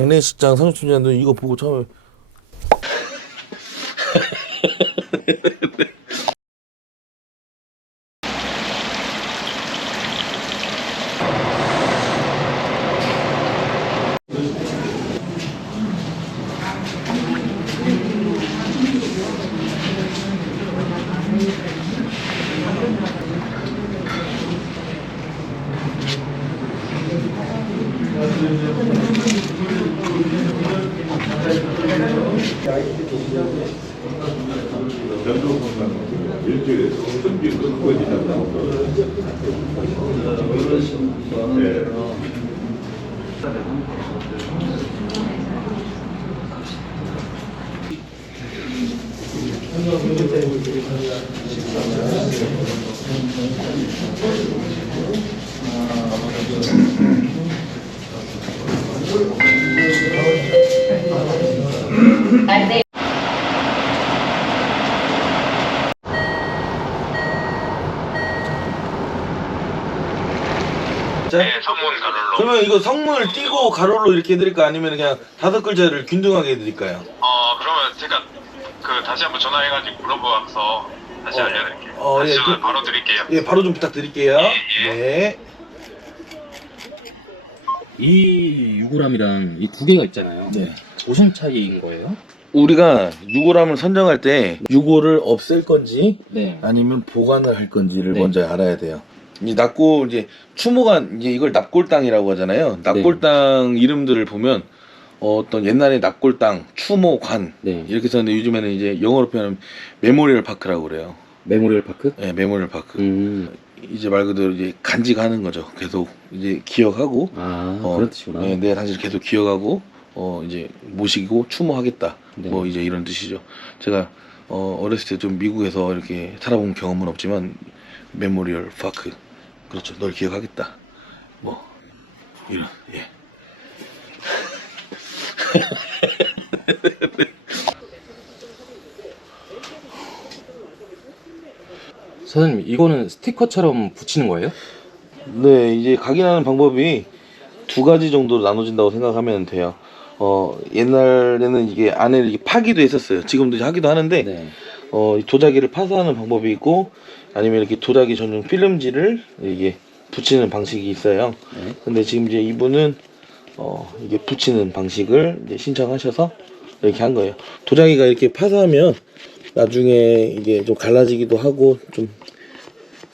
장례식장 상수천지한도 이거 보고 처음에 일주일에 성전비 끊고 네, 성문 가롤로. 그러면 이거 성문을 띄고 가로로 이렇게 해드릴까 아니면 그냥 5글자를 균등하게 해드릴까요? 그러면 제가 다시 한번 전화해가지고 물어봐서 다시 알려드릴게요. 다시 예, 바로 드릴게요. 예, 바로 좀 부탁드릴게요. 예. 네. 이 유골함이랑 이 두 개가 있잖아요. 네. 무슨 차이인 거예요? 우리가 유골함을 선정할 때 유골을 없앨 건지 네. 아니면 보관을 할 건지를 네. 먼저 알아야 돼요. 이 납골 이제 추모가 이제 이걸 납골당이라고 하잖아요. 납골당 이름들을 보면 어떤 옛날에 납골당, 추모관 네. 이렇게 썼는데 요즘에는 이제 영어로 표현하면 메모리얼 파크라고 그래요. 메모리얼 파크? 네, 메모리얼 파크. 이제 말 그대로 이제 간직하는 거죠. 계속 이제 기억하고 그런 뜻이구나. 네, 내 당시를 계속 기억하고 이제 모시고 추모하겠다. 네. 뭐 이제 이런 뜻이죠. 제가 어렸을 때 좀 미국에서 이렇게 살아본 경험은 없지만 메모리얼 파크 그렇죠. 널 기억하겠다. 뭐 이런 예. 사장님, 이거는 스티커처럼 붙이는 거예요? 네, 이제 각인하는 방법이 두 가지 정도로 나눠진다고 생각하면 돼요. 옛날에는 이게 안에 이렇게 파기도 했었어요. 지금도 이제 하기도 하는데, 네. 도자기를 파서 하는 방법이 있고, 아니면 이렇게 도자기 전용 필름지를 이게 붙이는 방식이 있어요. 네. 근데 지금 이제 이분은, 이게 붙이는 방식을 이제 신청하셔서 이렇게 한 거예요. 도자기가 이렇게 파서 하면 나중에 이게 좀 갈라지기도 하고, 좀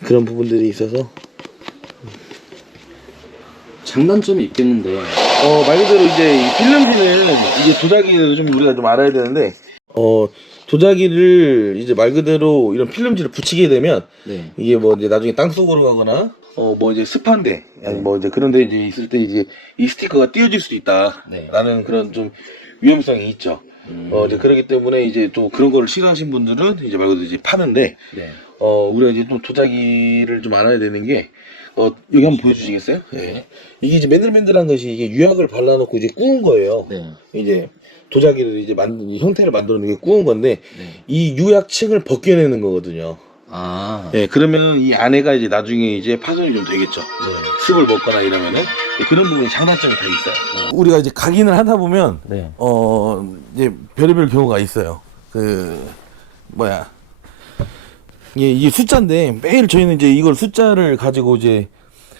그런 부분들이 있어서, 장단점이 있겠는데. 말 그대로 이제 이 필름지는 이제 도자기를 좀 우리가 좀 알아야 되는데, 도자기를 이제 말 그대로 이런 필름지를 붙이게 되면, 네. 이게 뭐 이제 나중에 땅속으로 가거나, 뭐 이제 습한데, 아니 뭐 이제 그런 데 이제 있을 때 이제 이 스티커가 띄어질 수도 있다. 네. 라는 그런 좀 위험성이 있죠. 이제 그렇기 때문에 이제 또 그런 거를 싫어하신 분들은 이제 말 그대로 이제 파는데, 네. 우리가 이제 또 도자기를 좀 알아야 되는 게, 여기 한번 보여주시겠어요? 네. 이게 이제 맨들맨들한 것이 이게 유약을 발라놓고 이제 구운 거예요. 네. 이제 도자기를 이제 이 형태를 만드는 게 구운 건데, 네. 이 유약층을 벗겨내는 거거든요. 네, 그러면 이 안에가 이제 나중에 이제 파손이 좀 되겠죠. 습을 먹거나 이러면은 그런 부분에 장단점이 다 있어요. 우리가 이제 각인을 하다 보면, 네. 이제 별의별 경우가 있어요. 이게 숫자인데 매일 저희는 이제 이걸 숫자를 가지고 이제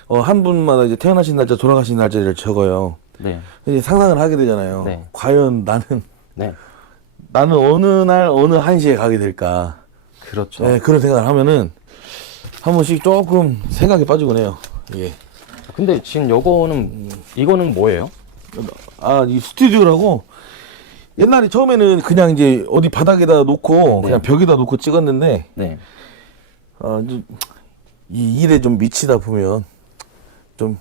한 분마다 이제 태어나신 날짜, 돌아가신 날짜를 적어요. 네. 이제 상상을 하게 되잖아요. 네. 과연 네. 나는 어느 날 어느 한시에 가게 될까? 그렇죠. 네, 그런 생각을 하면은 한 번씩 조금 생각에 빠지곤 해요. 예. 근데 지금 이거는 뭐예요? 이 스튜디오라고 옛날에 처음에는 그냥 이제 어디 바닥에다 놓고 네. 그냥 벽에다 놓고 찍었는데 네. 이 일에 좀 미치다 보면 좀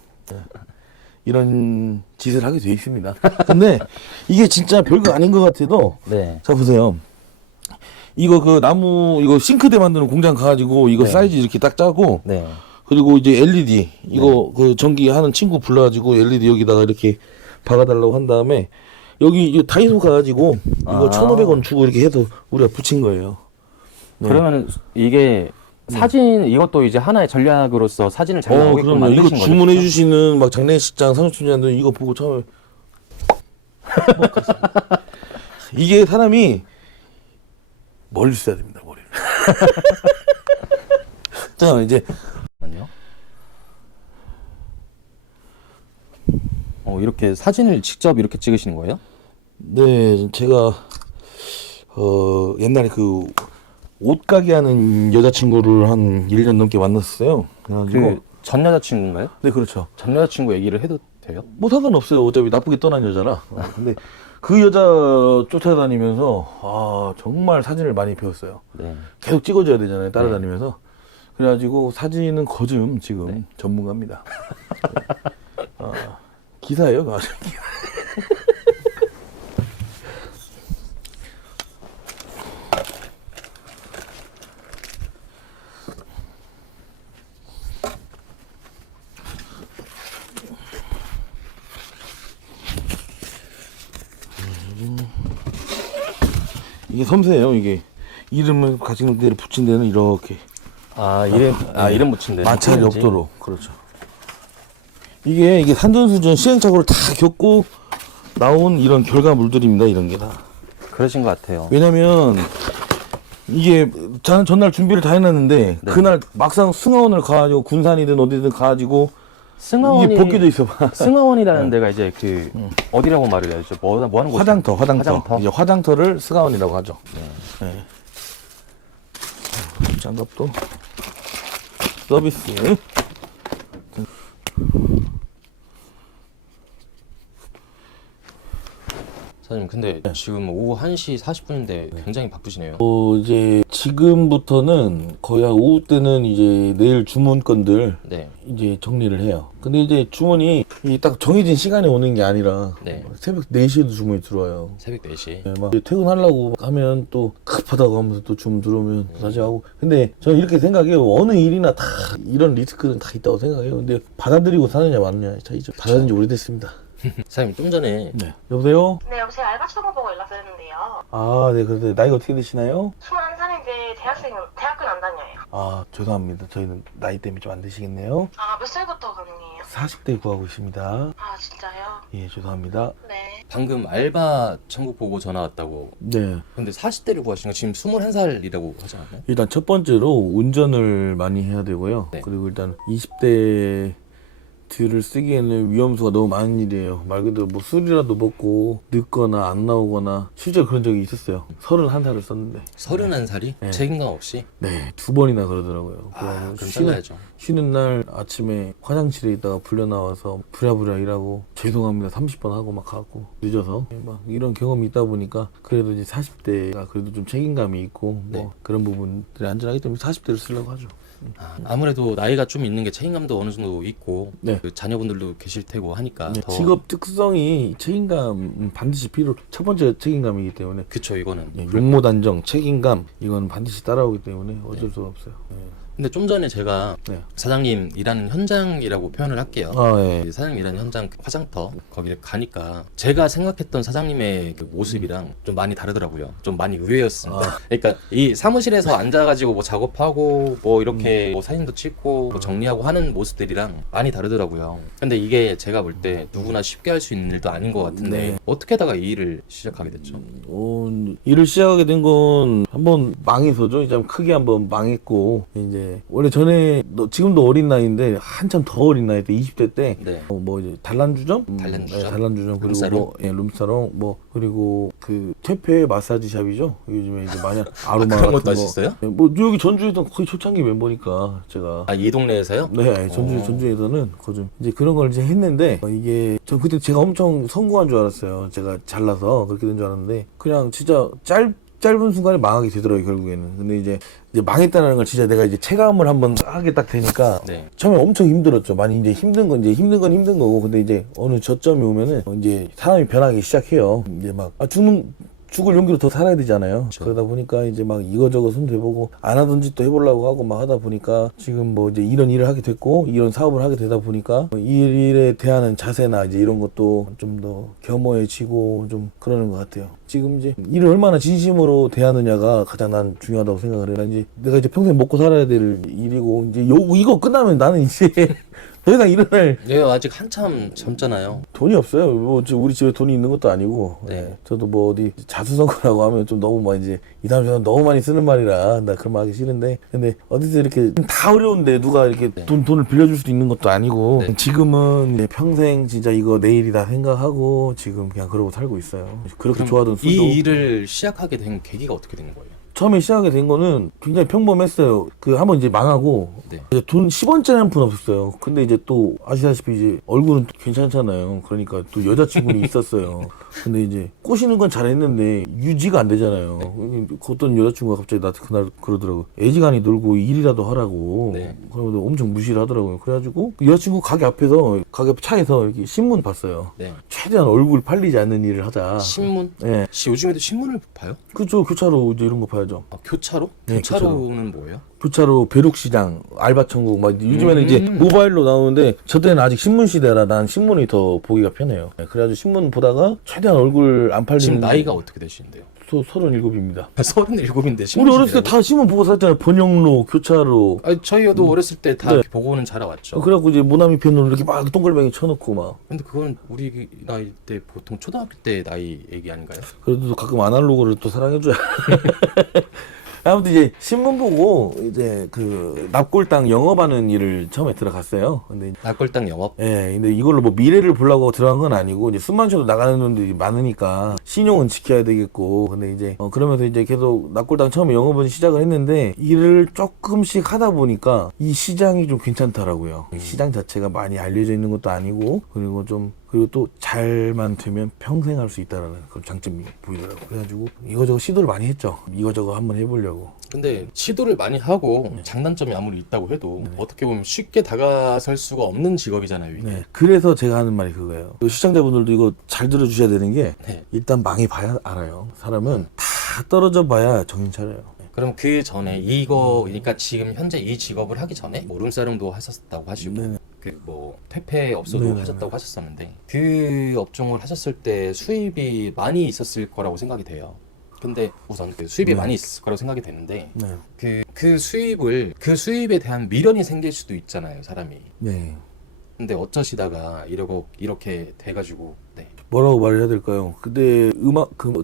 이런 짓을 하게 돼 있습니다. 근데 이게 진짜 별거 아닌 것 같아도 네. 자 보세요. 이거 나무 이거 싱크대 만드는 공장 가가지고 이거 네. 사이즈 이렇게 딱 짜고 네. 그리고 이제 LED 이거 전기 하는 친구 불러가지고 LED 여기다가 이렇게 박아달라고 한 다음에 여기 이거 다이소 가가지고 이거 1,500원 주고 이렇게 해서 우리가 붙인 거예요. 네. 그러면은 이게 사진 이것도 이제 하나의 전략으로서 사진을 잘 나오게끔 그럼요. 만드신 이거 거죠. 주문해 그렇죠? 주시는 막 장례식장 상수천지한들 이거 보고 처음에 이게 사람이 머리를 써야 됩니다. 머리를. 자 이제 잠깐만요. 이렇게 사진을 직접 이렇게 찍으시는 거예요? 네 제가 옛날에 그 옷가게 하는 여자친구를 한 1년 넘게 만났어요. 그래가지고 전 여자친구인가요? 네 그렇죠. 전 여자친구 얘기를 해도 돼요? 뭐 상관없어요. 어차피 나쁘게 떠난 여자라. 근데 그 여자 쫓아다니면서 정말 사진을 많이 배웠어요. 네. 계속 찍어줘야 되잖아요. 따라다니면서. 그래가지고 사진은 거즘 지금 전문가입니다. 기사예요. 그 아주. 이게 섬세해요. 이게 이름을 가진 데를 붙인 데는 이렇게 이름 붙인 데 마찰이 없도록. 그렇죠. 이게 산전수전 시행착오를 다 겪고 나온 이런 결과물들입니다. 이런 게 다. 그러신 것 같아요. 왜냐면 이게 저는 전날 준비를 다 해놨는데 그날 막상 승하원을 가가지고 군산이든 어디든 가가지고 승하원이 이게 벗겨져 있어 봐. 승하원이라는 데가 이제 그 어디라고 말을 해야죠? 뭐 하는 곳이죠? 화장터. 이제 화장터를 승하원이라고 하죠. 네. 장갑도 서비스. 사장님 근데 지금 오후 1시 40분인데 굉장히 바쁘시네요. 이제 지금부터는 거의 한 오후 때는 이제 내일 주문건들 네. 이제 정리를 해요. 근데 이제 주문이 딱 정해진 시간에 오는 게 아니라 네. 새벽 4시에도 주문이 들어와요. 새벽 4시. 네, 막 퇴근하려고 하면 또 급하다고 하면서 또 주문 들어오면 다시 하고. 근데 저는 이렇게 생각해요. 어느 일이나 다 이런 리스크는 다 있다고 생각해요. 근데 받아들이고 사느냐 마느냐의 차이죠. 받아들인 지 오래됐습니다. 사장님 좀 전에 네. 여보세요? 네, 여보세요. 알바 추가 보고 연락드렸는데요. 네. 그런데 나이가 어떻게 되시나요? 21살인데 대학교는 안 다녀요. 죄송합니다. 저희는 나이 때문에 좀 안 되시겠네요. 몇 살부터 가능해요? 40대 구하고 있습니다. 진짜요? 예, 죄송합니다. 네. 방금 알바 천국 보고 전화 왔다고. 네. 근데 40대를 구하신 거 지금 21살이라고 하지 않나요? 일단 첫 번째로 운전을 많이 해야 되고요. 네. 그리고 일단 20대 들을 쓰기에는 위험수가 너무 많은 일이에요. 말 그대로 뭐 술이라도 먹고 늦거나 안 나오거나 실제로 그런 적이 있었어요. 31살을 썼는데 31살이? 네. 책임감 없이? 네, 2번이나 그러더라고요. 그럼 쉬는, 잘라야죠. 쉬는 날 아침에 화장실에 있다가 불려 나와서 부랴부랴 일하고 죄송합니다 30번 하고 막 가고 늦어서 막 이런 경험이 있다 보니까 그래도 이제 40대가 그래도 좀 책임감이 있고 뭐 네. 그런 부분들이 안전하기 때문에 40대를 쓰려고 하죠. 아무래도 나이가 좀 있는 게 책임감도 어느 정도 있고 네. 그 자녀분들도 계실 테고 하니까 네, 더 직업 특성이 책임감 반드시 필요. 첫 번째 책임감이기 때문에 그쵸 이거는. 용모 단정 책임감 이건 반드시 따라오기 때문에 어쩔 수가 없어요. 근데 좀 전에 제가 네. 사장님 일하는 현장이라고 표현을 할게요. 예. 사장님 일하는 현장 화장터 거기를 가니까 제가 생각했던 사장님의 그 모습이랑 좀 많이 다르더라고요. 좀 많이 의외였습니다. 그러니까 이 사무실에서 앉아가지고 뭐 작업하고 뭐 이렇게 뭐 사진도 찍고 뭐 정리하고 하는 모습들이랑 많이 다르더라고요. 근데 이게 제가 볼 때 누구나 쉽게 할 수 있는 일도 아닌 것 같은데 네. 어떻게 하다가 이 일을 시작하게 됐죠? 일을 시작하게 된 건 한번 망해서죠. 이제 크게 한번 망했고 이제 원래 전에 지금도 어린 나이인데 한참 더 어린 나이 때 20대 때 네. 뭐 이제 단란주점, 단란주점? 네, 단란주점 그리고 룸사롱? 뭐 룸사롱 뭐 그리고 그 퇴폐 마사지 샵이죠. 요즘에 이제 많이 아로마 그런 것도 같은 거. 하셨어요? 네, 뭐 여기 전주에서 거의 초창기 멤버니까 제가. 이 동네에서요? 네, 전주에서는 거좀 이제 그런 걸 이제 했는데 이게 저 그때 제가 엄청 성공한 줄 알았어요. 제가 잘나서 그렇게 된 줄 알았는데 그냥 진짜 짧은 순간에 망하게 되더라고요 결국에는. 근데 이제 망했다는 걸 진짜 내가 이제 체감을 한번 하게 딱 되니까 네. 처음에 엄청 힘들었죠. 많이 이제 힘든 건 힘든 거고 근데 이제 어느 저점이 오면은 이제 사람이 변하기 시작해요. 이제 막 죽을 용기로 더 살아야 되잖아요. 그러다 보니까 이제 막 이거저거 손도 해보고 안 하던 짓도 해보려고 하고 막 하다 보니까 지금 뭐 이제 이런 일을 하게 됐고 이런 사업을 하게 되다 보니까 이 일에 대하는 자세나 이제 이런 것도 좀 더 겸허해지고 좀 그러는 것 같아요. 지금 이제 일을 얼마나 진심으로 대하느냐가 가장 난 중요하다고 생각을 해요. 이제 내가 이제 평생 먹고 살아야 될 일이고 이제 이거 끝나면 나는 이제 더 이상 일어날 예, 아직 한참 젊잖아요. 돈이 없어요. 뭐 우리 집에 돈이 있는 것도 아니고. 네. 예. 저도 뭐 어디 자수성가라고 하면 좀 너무 막 이제 이 사람 너무 많이 쓰는 말이라 나 그런 말 하기 싫은데, 근데 어디서 이렇게 다 어려운데 누가 이렇게 네. 돈을 빌려줄 수도 있는 것도 아니고. 네. 지금은 이제 평생 진짜 이거 내일이다 생각하고 지금 그냥 그러고 살고 있어요. 그렇게 그럼 좋아하던 술도 이 일을 시작하게 된 계기가 어떻게 되는 거예요? 처음에 시작하게 된 거는 굉장히 평범했어요. 그 한번 이제 망하고 네. 이제 돈 10원짜리 한 푼 없었어요. 근데 이제 또 아시다시피 이제 얼굴은 괜찮잖아요. 그러니까 또 여자친구는 있었어요. 근데 이제 꼬시는 건 잘했는데 유지가 안 되잖아요. 어떤 여자친구가 갑자기 나한테 그날 그러더라고. 애지간히 놀고 일이라도 하라고. 네. 그러면 엄청 무시를 하더라고요. 그래가지고 그 여자친구 가게 앞에서 가게 차에서 이렇게 신문 봤어요. 네. 최대한 얼굴 팔리지 않는 일을 하자. 신문? 네. 요즘에도 신문을 봐요? 그죠. 교차로 이제 이런 거 봐야죠. 아, 교차로? 네, 교차로는 뭐예요? 교차로 벼룩시장, 알바천국 막 요즘에는 이제 모바일로 나오는데 저 때는 아직 신문 시대라 난 신문이 더 보기가 편해요. 네, 그래가지고 신문 보다가 최대한 얼굴 안 팔리는. 지금 나이가 어떻게 되시는데요? 37입니다. 37인데 우리 어렸을 때 다 신문 보고 살잖아요. 번영로, 교차로. 아니, 저희도 어렸을 때 다 네. 보고는 자라왔죠. 그래갖고 이제 모나미 펜으로 이렇게 막 동글뱅이 쳐놓고 막. 근데 그건 우리 나이 때 보통 초등학교 때 나이 얘기 아닌가요? 그래도 가끔 아날로그를 또 사랑해줘야. 아무튼 이제 신문 보고 이제 그 납골당 영업하는 일을 처음에 들어갔어요. 근데 낙골당 영업? 예, 근데 이걸로 뭐 미래를 보려고 들어간 건 아니고, 이제 숨만 쉬어도 나가는 놈들이 많으니까 신용은 지켜야 되겠고, 근데 이제 그러면서 이제 계속 납골당 처음에 영업은 시작을 했는데, 일을 조금씩 하다 보니까 이 시장이 좀 괜찮더라고요. 시장 자체가 많이 알려져 있는 것도 아니고, 그리고 또 잘만 되면 평생 할 수 있다라는 그런 장점이 보이더라고요. 그래가지고 이거저거 시도를 많이 했죠. 이거저거 한번 해보려고. 근데 시도를 많이 하고 장단점이 아무리 있다고 해도 어떻게 보면 쉽게 다가설 수가 없는 직업이잖아요, 이게. 네. 그래서 제가 하는 말이 그거예요. 시청자분들도 이거 잘 들어주셔야 되는 게, 네. 일단 망해봐야 알아요. 사람은 다 떨어져 봐야 정신 차려요. 그럼 그 전에 이거, 그러니까 지금 현재 이 직업을 하기 전에 뭐 룸사롱도 하셨다고 하시고 네네. 그 뭐 퇴폐 업소도 네네네. 하셨다고 하셨었는데 그 업종을 하셨을 때 수입이 많이 있었을 거라고 생각이 돼요. 근데 우선 그 수입이 네. 많이 있을 거라고 생각이 되는데 네. 그 수입에 대한 미련이 생길 수도 있잖아요, 사람이. 네. 근데 어쩌시다가 이렇게 돼가지고 네. 뭐라고 말을 해야 될까요? 그때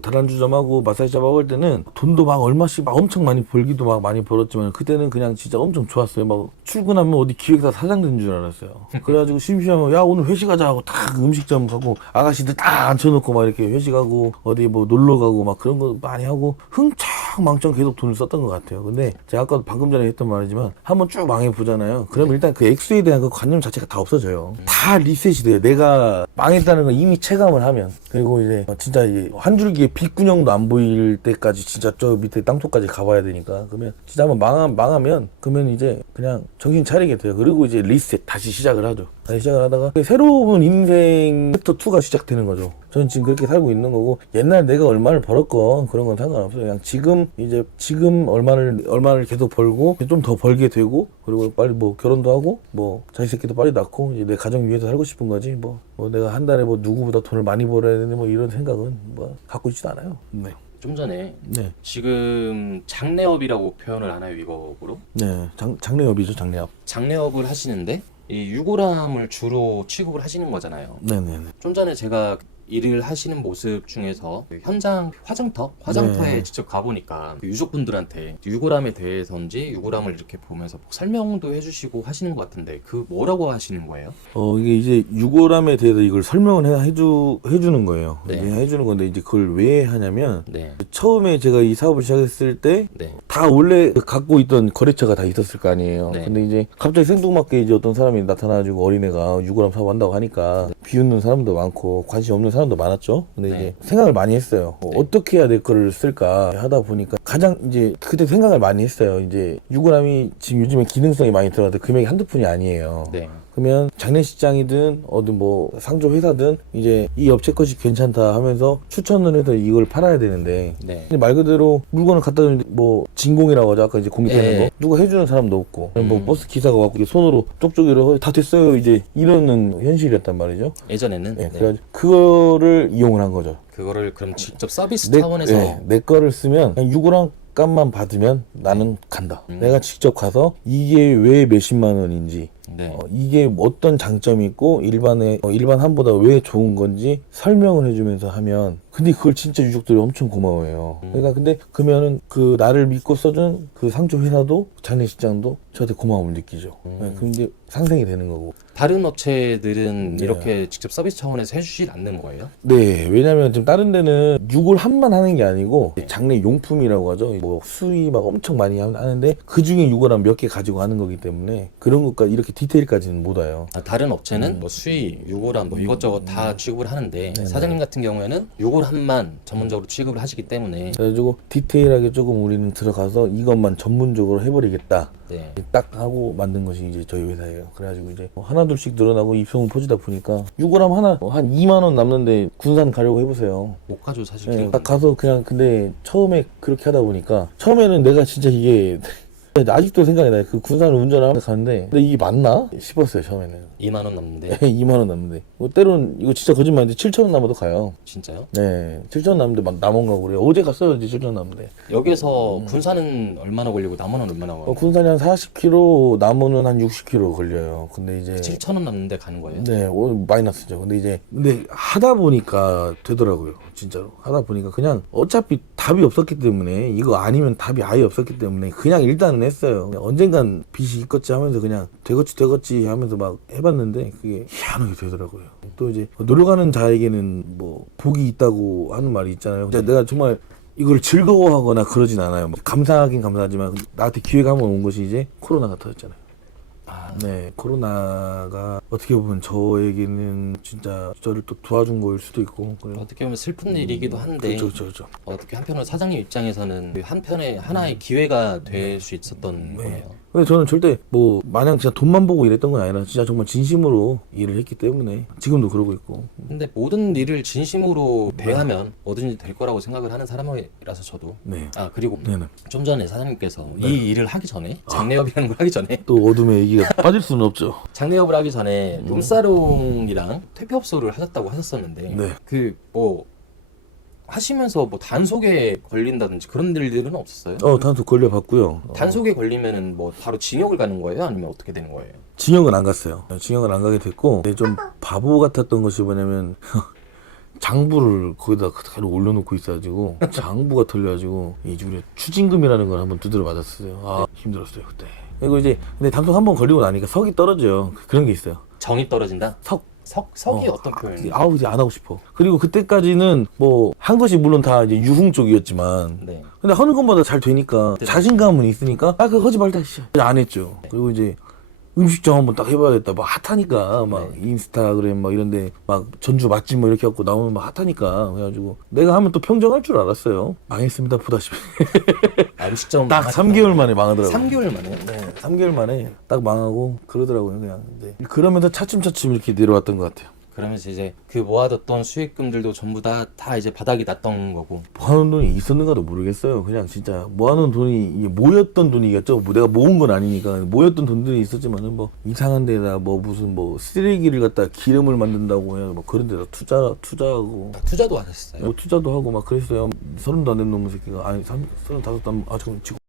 다란주점하고 마사지샵하고 할 때는 돈도 막 얼마씩 막 엄청 많이 벌기도 막 많이 벌었지만, 그때는 그냥 진짜 엄청 좋았어요. 막 출근하면 어디 기획사 사장 된 줄 알았어요. 그래가지고 심심하면 야 오늘 회식하자 하고 딱 음식점 가고 아가씨들 딱 앉혀놓고 막 이렇게 회식하고 어디 뭐 놀러 가고 막 그런 거 많이 하고 흥청망청 계속 돈을 썼던 것 같아요. 근데 제가 아까 방금 전에 했던 말이지만 한번 쭉 망해보잖아요. 그러면 일단 그 액수에 대한 그 관념 자체가 다 없어져요. 다 리셋이 돼요. 내가 망했다는 걸 이미 체감을 하면. 그리고 이제 진짜 이제 한 줄기에 빗구녕도 안 보일 때까지 진짜 저 밑에 땅속까지 가봐야 되니까, 그러면 진짜 한번 망하면 그러면 이제 그냥 정신 차리게 돼요. 그리고 이제 리셋 다시 시작을 하죠. 다시 시작을 하다가 새로운 인생 챕터 2가 시작되는 거죠. 저는 지금 그렇게 살고 있는 거고, 옛날 내가 얼마를 벌었건 그런 건 상관없어요. 그냥 지금 얼마를 계속 벌고 좀 더 벌게 되고, 그리고 빨리 뭐 결혼도 하고 뭐 자식 새끼도 빨리 낳고 이제 내 가정 위해서 살고 싶은 거지, 뭐 내가 한 달에 뭐 누구보다 돈을 많이 벌어야 되는데 뭐 이런 생각은 뭐 갖고 있지도 않아요. 네. 좀 전에 네. 지금 장래업이라고 표현을 하나요, 이거로? 네. 장래업이죠, 장래업. 장래업을 하시는데 이 유골함을 주로 취급을 하시는 거잖아요. 네네네. 좀 전에 제가 일을 하시는 모습 중에서 그 현장 화장터에 네. 직접 가보니까 그 유족분들한테 유골함에 대해서인지 유골함을 이렇게 보면서 설명도 해주시고 하시는 것 같은데, 그 뭐라고 하시는 거예요? 이게 이제 유골함에 대해서 이걸 설명을 해주는 거예요. 네. 이제 해주는 건데, 이제 그걸 왜 하냐면, 네. 처음에 제가 이 사업을 시작했을 때 네. 다 원래 갖고 있던 거래처가 다 있었을 거 아니에요. 네. 근데 이제 갑자기 생뚱맞게 이제 어떤 사람이 나타나가지고 어린애가 유골함 사업한다고 하니까 비웃는 사람도 많고 관심 없는 사람도 많았죠. 근데 네. 이제 생각을 많이 했어요. 네. 어떻게 해야 내 거를 쓸까 하다 보니까 가장 이제 그때 생각을 많이 했어요. 이제 유골함이 지금 요즘에 기능성이 많이 들어가도 금액이 한두 푼이 아니에요. 네. 그러면 장례식장이든 어디 뭐 상조 회사든 이제 이 업체 것이 괜찮다 하면서 추천을 해서 이걸 팔아야 되는데, 네. 근데 말 그대로 물건을 갖다 주는데 뭐 진공이라고 하죠. 아까 이제 공기되는 예. 거 누가 해주는 사람도 없고, 뭐 버스 기사가 와서 손으로 쪽쪽이로 다 됐어요 이제 이러는 현실이었단 말이죠. 예전에는 네, 네. 그래가지고 그거를 이용을 한 거죠. 그거를 그럼 직접 서비스 차원에서 내 거를 쓰면 그냥 유골함 값만 받으면 나는 간다. 내가 직접 가서 이게 왜 몇십만 원인지 네. 이게 어떤 장점이 있고 일반 함보다 왜 좋은 건지 설명을 해주면서 하면 근데 그걸 진짜 유족들이 엄청 고마워해요. 그러니까 근데 그러면은 그 나를 믿고 써준 그 상조 회사도 장례식장도 저한테 고마움을 느끼죠. 네, 근데 상생이 되는 거고. 다른 업체들은 네. 이렇게 직접 서비스 차원에서 해주질 않는 거예요? 네, 왜냐면 지금 다른 데는 유골 함만 하는 게 아니고 장례 용품이라고 하죠. 뭐 수의 막 엄청 많이 하는데 그 중에 유골함 몇 개 가지고 하는 거기 때문에 그런 것까지 이렇게 디테일까지는 못 와요. 다른 업체는 뭐 수의, 유골함 뭐 이것저것 다 취급을 하는데 네네. 사장님 같은 경우에는 유골함만 전문적으로 취급을 하시기 때문에 그래가지고 디테일하게 조금 우리는 들어가서 이것만 전문적으로 해버리겠다. 네. 딱 하고 만든 것이 이제 저희 회사예요. 그래가지고 이제 하나 둘씩 늘어나고 입소문 퍼지다 보니까 유골함 하나 한 2만 원 남는데 군산 가려고 해보세요. 못 가죠 사실. 네, 기록. 딱 가서 그냥 근데 처음에 그렇게 하다 보니까 처음에는 내가 진짜 이게 아직도 생각이 나요. 그 군산을 운전하면서 가는데 근데 이게 맞나 싶었어요 처음에는. 2만 원 남는데 2만 원 남는데 뭐 때로는 이거 진짜 거짓말인데 7천 원 남아도 가요. 진짜요? 네, 7천 원 남는데 막 남은 가고 그래요. 어제 갔어요, 이제 7천 원 남는데. 여기서 군산은 얼마나 걸리고 남원은 얼마나 걸려요? 군산이 한 40km, 남원은 한 60km 걸려요. 근데 이제 7천 원 남는데 가는 거예요? 네, 마이너스죠. 근데 하다 보니까 되더라고요. 진짜로. 하다 보니까 그냥 어차피 답이 없었기 때문에 이거 아니면 답이 아예 없었기 때문에 그냥 일단은 했어요. 그냥 언젠간 빚이 있겠지 하면서 그냥 되겠지 하면서 막 해봤는데 그게 희한하게 되더라고요. 또 이제 노력하는 자에게는 뭐 복이 있다고 하는 말이 있잖아요. 내가 정말 이걸 즐거워하거나 그러진 않아요. 뭐 감사하긴 감사하지만 나한테 기회가 한번 온 것이 이제 코로나가 터졌잖아요. 네, 코로나가 어떻게 보면 저에게는 진짜 저를 또 도와준 거일 수도 있고. 그래요. 어떻게 보면 슬픈 일이기도 한데 그렇죠. 어떻게 한편으로 사장님 입장에서는 한편의 하나의 기회가 될 수 있었던 거네요. 근데 저는 절대 뭐 마냥 진짜 돈만 보고 일했던 건 아니라 진짜 정말 진심으로 일을 했기 때문에 지금도 그러고 있고. 근데 모든 일을 진심으로 대하면 뭐든지 될 거라고 생각을 하는 사람이라서 저도. 네. 아 그리고 네네. 좀 전에 사장님께서 이 일을 하기 전에 장례업이라는 걸 하기 전에 또 어둠의 얘기가 빠질 수는 없죠. 장례업을 하기 전에 룸사롱이랑 퇴폐업소를 하셨다고 하셨었는데 네. 그 뭐 하시면서 뭐 단속에 걸린다든지 그런 일들은 없었어요? 단속 걸려봤고요. 단속에 걸리면은 뭐 바로 징역을 가는 거예요? 아니면 어떻게 되는 거예요? 징역은 안 갔어요. 징역은 안 가게 됐고, 근데 좀 바보 같았던 것이 뭐냐면, 장부를 거기다 그대로 올려놓고 있어가지고, 장부가 털려가지고, 우리 추징금이라는 걸 한번 두드려 맞았어요. 아, 힘들었어요, 그때. 그리고 이제, 근데 단속 한번 걸리고 나니까 석이 떨어져요. 그런 게 있어요. 정이 떨어진다? 석이 어떤 표현이에요? 아우, 이제 안 하고 싶어. 그리고 그때까지는 뭐, 한 것이 물론 다 이제 유흥 쪽이었지만, 네. 근데 하는 것마다 잘 되니까, 자신감은 있으니까, 그거 하지 말자, 씨. 안 했죠. 그리고 이제, 음식점 한번 딱 해봐야겠다. 막 핫하니까 막 인스타그램 막 이런데 막 전주 맛집 뭐 이렇게 갖고 나오면 막 핫하니까 그래가지고 내가 하면 또 평정할 줄 알았어요. 망했습니다 보다시피. 음식점 딱 3개월 만에 망하더라고요. 3개월 만에? 네, 3개월 만에 딱 망하고 그러더라고요 그냥. 네. 그러면서 차츰차츰 이렇게 내려왔던 것 같아요. 그러면서 이제 그 모아뒀던 수익금들도 전부 다 이제 바닥이 났던 거고. 모아놓은 돈이 있었는가도 모르겠어요. 그냥 진짜 모아놓은 돈이 이게 모였던 돈이겠죠. 뭐 내가 모은 건 아니니까 모였던 돈들이 있었지만은 뭐 이상한 데다 뭐 무슨 뭐 쓰레기를 갖다 기름을 만든다고 해요. 뭐 그런 데다 투자하고 투자도 하셨어요? 뭐 투자도 하고 막 그랬어요. 30도 안 된 놈의 새끼가 아니 35도 안, 아 잠깐 지금